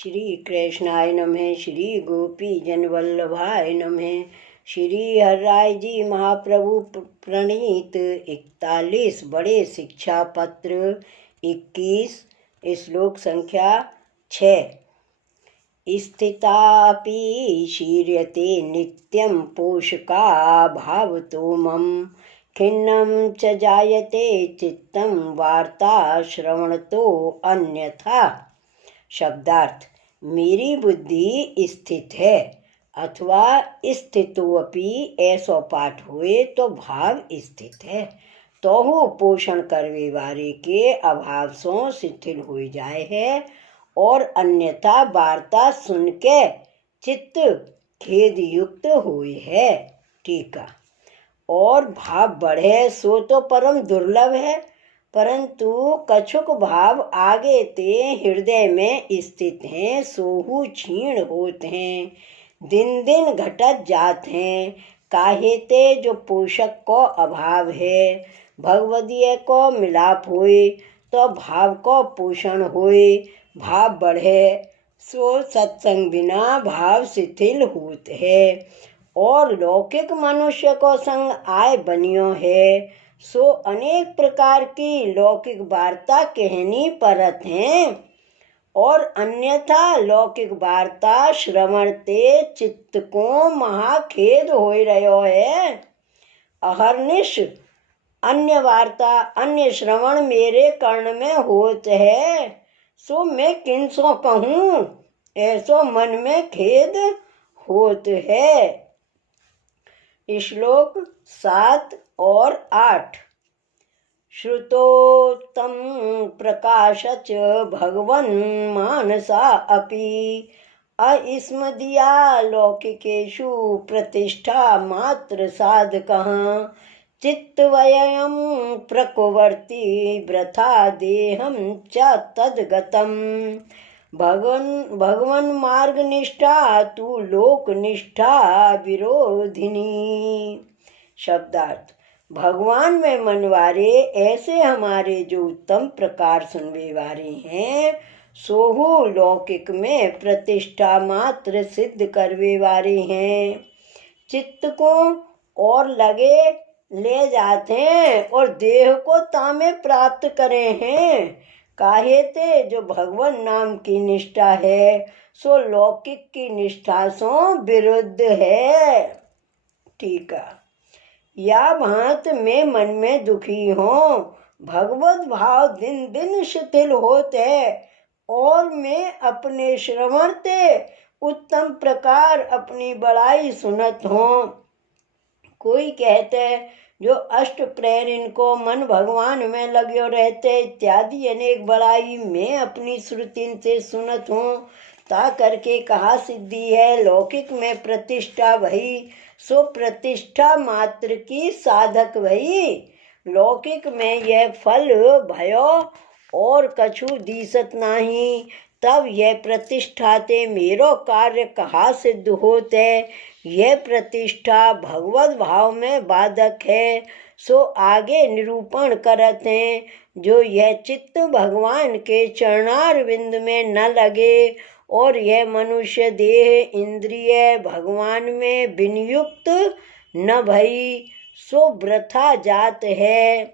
श्री कृष्णाय नमः। श्री गोपी जन वल्लभाय नमः। श्री हरराय जी महाप्रभु प्रणीत 41 बड़े शिक्षा पत्र 21 श्लोक संख्या 6। स्थितापि शीर्यते नित्यं पोषका भावतो मम खिन्नं च जायते चित्तं वार्ता श्रवणतो अन्यथा। शब्दार्थ: मेरी बुद्धि स्थित है अथवा स्थितोपि ऐसो पाठ हुए तो भाव स्थित है, तोहु पोषण करवे वारे के अभाव सो शिथिल हो जाए है और अन्यथा वार्ता सुन के चित्त खेद युक्त हुए है। टीका: और भाव बढ़े सो तो परम दुर्लभ है, परंतु कछुक भाव आगे ते हृदय में स्थित हैं, सोहु क्षीण होत हैं, दिन दिन घटत जात हैं। काहे ते जो पोषक को अभाव है, भगवदीय को मिलाप होए तो भाव को पोषण होए। भाव बढ़े सो सत्संग बिना भाव शिथिल होत है और लौकिक मनुष्य को संग आय बनियो है, सो अनेक प्रकार की लौकिक वार्ता कहनी परत हैं और अन्यथा लौकिक वार्ता श्रवण ते चित्त को महाखेद हो रहो है। अहर्निश अन्य वार्ता अन्य श्रवण मेरे कर्ण में होत है, सो मैं किनसो कहूँ, ऐसो मन में खेद होत है। श्लोक 7 और 8। श्रुतोत्तम प्रकाशच भगवन् मानसा अपि अस्मदीया लौकिकेषु प्रतिष्ठा मात्र साधकः चित्तवयं प्रकुर्वन्ति वृथा देहं च तद्गतम्। भगवन मार्ग निष्ठा तू लोक निष्ठा विरोधिनी। शब्दार्थ: भगवान में मनवारे ऐसे हमारे जो उत्तम प्रकार सुनवे वारे हैं, सोहु लौकिक में प्रतिष्ठा मात्र सिद्ध करवे वारे हैं। चित्त को और लगे ले जाते हैं और देह को तामे प्राप्त करे हैं। काहे ते जो भगवान नाम की निष्ठा है, सो लौकिक की निष्ठा सो विरुद्ध है। ठीक है। या भांत में मन में दुखी हो, भगवत भाव दिन दिन शिथिल होते और मैं अपने श्रवण ते उत्तम प्रकार अपनी बड़ाई सुनत हूँ। कोई कहते जो अष्ट प्रेरिन को मन भगवान में लग्यो रहते इत्यादि अनेक बड़ाई मैं अपनी श्रुतिन से सुनत हूँ, ता करके कहा सिद्धि है। लौकिक में प्रतिष्ठा भई सो प्रतिष्ठा मात्र की साधक भई, लौकिक में यह फल भयो और कछु दीसत नहीं, तब यह प्रतिष्ठा ते मेरो कार्य कहा सिद्ध होते। यह प्रतिष्ठा भगवत भाव में बाधक है, सो आगे निरूपण करत हैं। जो यह चित्त भगवान के चरणारविंद में न लगे और यह मनुष्य देह इंद्रिय भगवान में विनियुक्त न भई, सो वृथा जात है।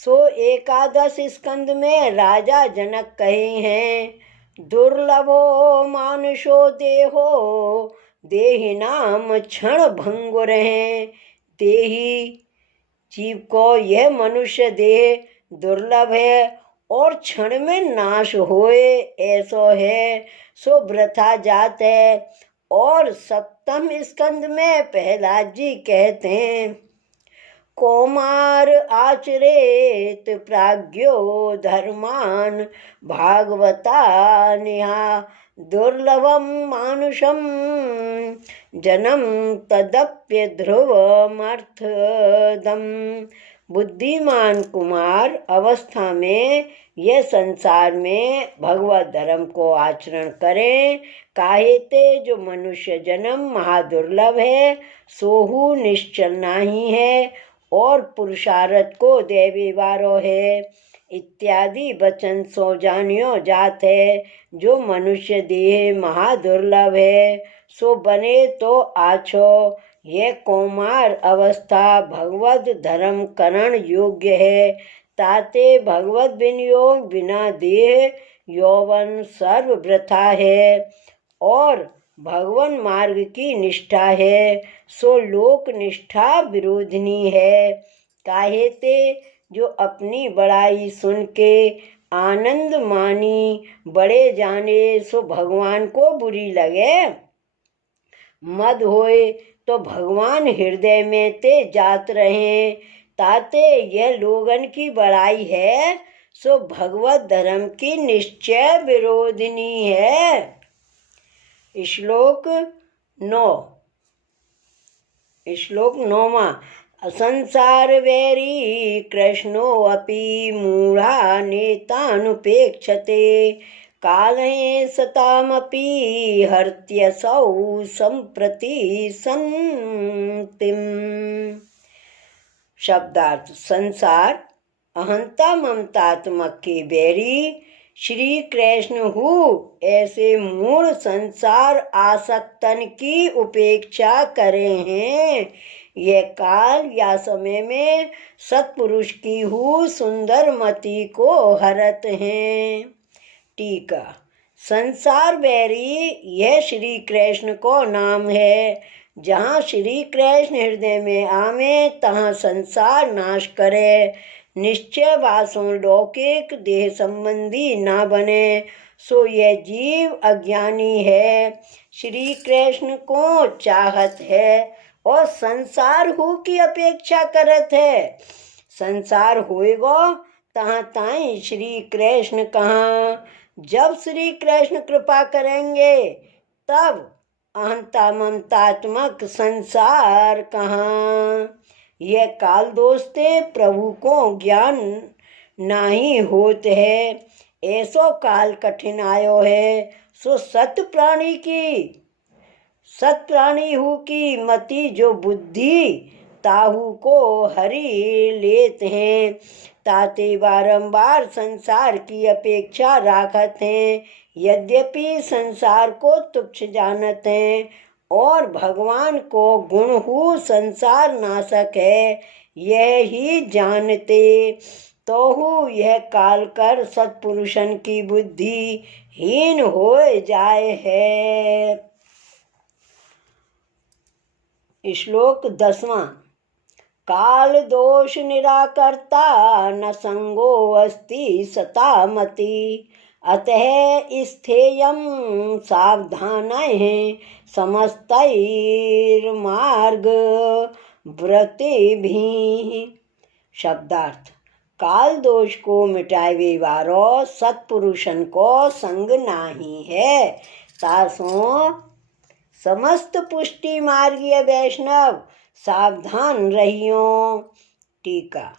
सो 11 स्कंद में राजा जनक कहे हैं, दुर्लभो मानुषो देहो देहि नाम क्षण भंगुर हैं। देही जीव को यह मनुष्य देह दुर्लभ है और क्षण में नाश होए ऐसो है, सो वृथा जात है। और 7 स्कंद में प्रहलाद जी कहते हैं, कौमार आचरेत प्राज्ञो धर्मान भागवता निहा दुर्लभम मानुषम जन्म तदप्य ध्रुवमर्थदम। बुद्धिमान कुमार अवस्था में यह संसार में भगवत धर्म को आचरण करें। काहे ते जो मनुष्य जन्म महादुर्लभ है, सोहु निश्चल नहीं है और पुरुषार्थ को देवे वारो है। इत्यादि वचन सो जानियो जात है। जो मनुष्य देह महादुर्लभ है, सो बने तो आछो। ये कौमार अवस्था भगवत धर्म करण योग्य है। ताते भगवत विनियोग बिना देह यौवन सर्व वृथा है। और भगवन मार्ग की निष्ठा है, सो लोक निष्ठा विरोधिनी है। काहे ते जो अपनी बड़ाई सुन के आनंद मानी बड़े जाने, सो भगवान को बुरी लगे। मद होए तो भगवान हृदय में ते जात रहे। ताते यह लोगन की बड़ाई है, सो भगवत धर्म की निश्चय विरोधिनी है। श्लोक 9वां। संसार वैरी कृष्णो अपि मूढ़ा नेतानुपेक्षते। काले सतामपि हर्त्यसौ संप्रति संतिम। शब्दार्थ। संसार अहंता ममतात्मक के बैरी श्री कृष्ण हु ऐसे मूढ़ संसार आसक्तन की उपेक्षा करे हैं। यह काल या समय में सत्पुरुष की हु सुंदर मति को हरत हैं। टीका। संसार बैरी यह श्री कृष्ण को नाम है। जहाँ श्री कृष्ण हृदय में आवे तहाँ संसार नाश करे। निश्चय वासों लौकिक देह संबंधी ना बने, सो यह जीव अज्ञानी है। श्री कृष्ण को चाहत है और संसार हु की अपेक्षा करत है। संसार होएगो तहाँ ताई श्री कृष्ण कहाँ। जब श्री कृष्ण कृपा करेंगे तब अहंता ममतात्मक संसार कहाँ। यह काल दोस्ते प्रभु को ज्ञान नाही होत है। ऐसो काल कठिन आयो है, सो सत प्राणी हु की मति जो बुद्धि ताहू को हरि लेत हैं। ताते बारंबार संसार की अपेक्षा राखत हैं। यद्यपि संसार को तुच्छ जानत हैं और भगवान को गुण हु संसार नाशक है, यह ही जानते तो यह काल कर सत्पुरुषन की बुद्धि हीन हो जाए है। श्लोक 10वां। काल दोष निराकर्ता न संगो अस्ति सता मति। अतः स्थेयं सावधानः समस्तैर्मार्ग व्रतिभिः। शब्दार्थ। काल दोष को मिटावे वारो सत्पुरुषन को संग नाही है। तासों समस्त पुष्टि मार्गीय वैष्णव सावधान रहियो। टीका।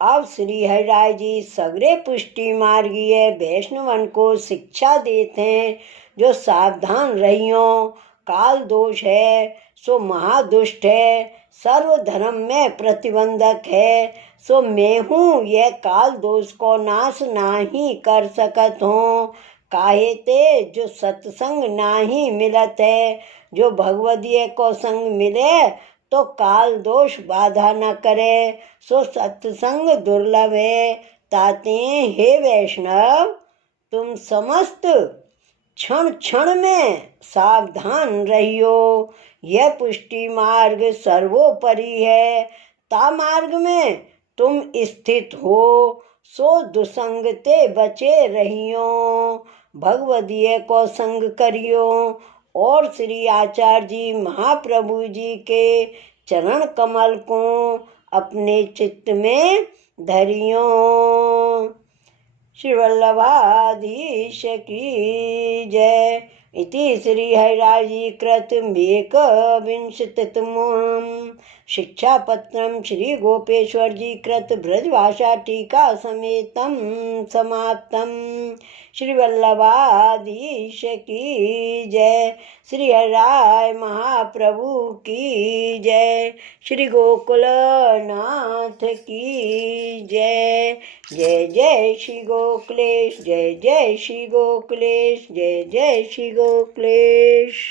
अब श्री हरिराय जी सगरे पुष्टि मार्गीय वैष्णवन को शिक्षा देते हैं। जो सावधान रहियो। काल दोष है सो महादुष्ट है, सर्व धर्म में प्रतिबंधक है। सो मैं हूँ यह काल दोष को नाश नाही कर सकत हूँ। काहे ते जो सत्संग नाही मिलत है। जो भगवदीय को संग मिले तो काल दोष बाधा न करे, सो सत्संग दुर्लभ है। ताते हे वैष्णव तुम समस्त क्षण क्षण में सावधान रहियो। यह पुष्टि मार्ग सर्वोपरि है। ता मार्ग में तुम स्थित हो, सो दुसंग ते बचे रहियो। भगवदीय को संग करियो और श्री आचार्य जी महाप्रभु जी के चरण कमल को अपने चित्त में धरियो। श्री वल्लभाधीश की जय। इति श्री हरिराय जी कृत एकविंशतितमं शिक्षापत्रं श्री गोपेश्वर जी कृत ब्रजभाषा टीका समेतं समाप्तम्। श्री वल्लभाधीश की जय। श्री हराय महाप्रभु की जय। श्री गोकुलनाथ की जय। जय जय श्री गोकुलेश, जय जय श्री गोकुलेश, जय जय श्री गोकुलेश।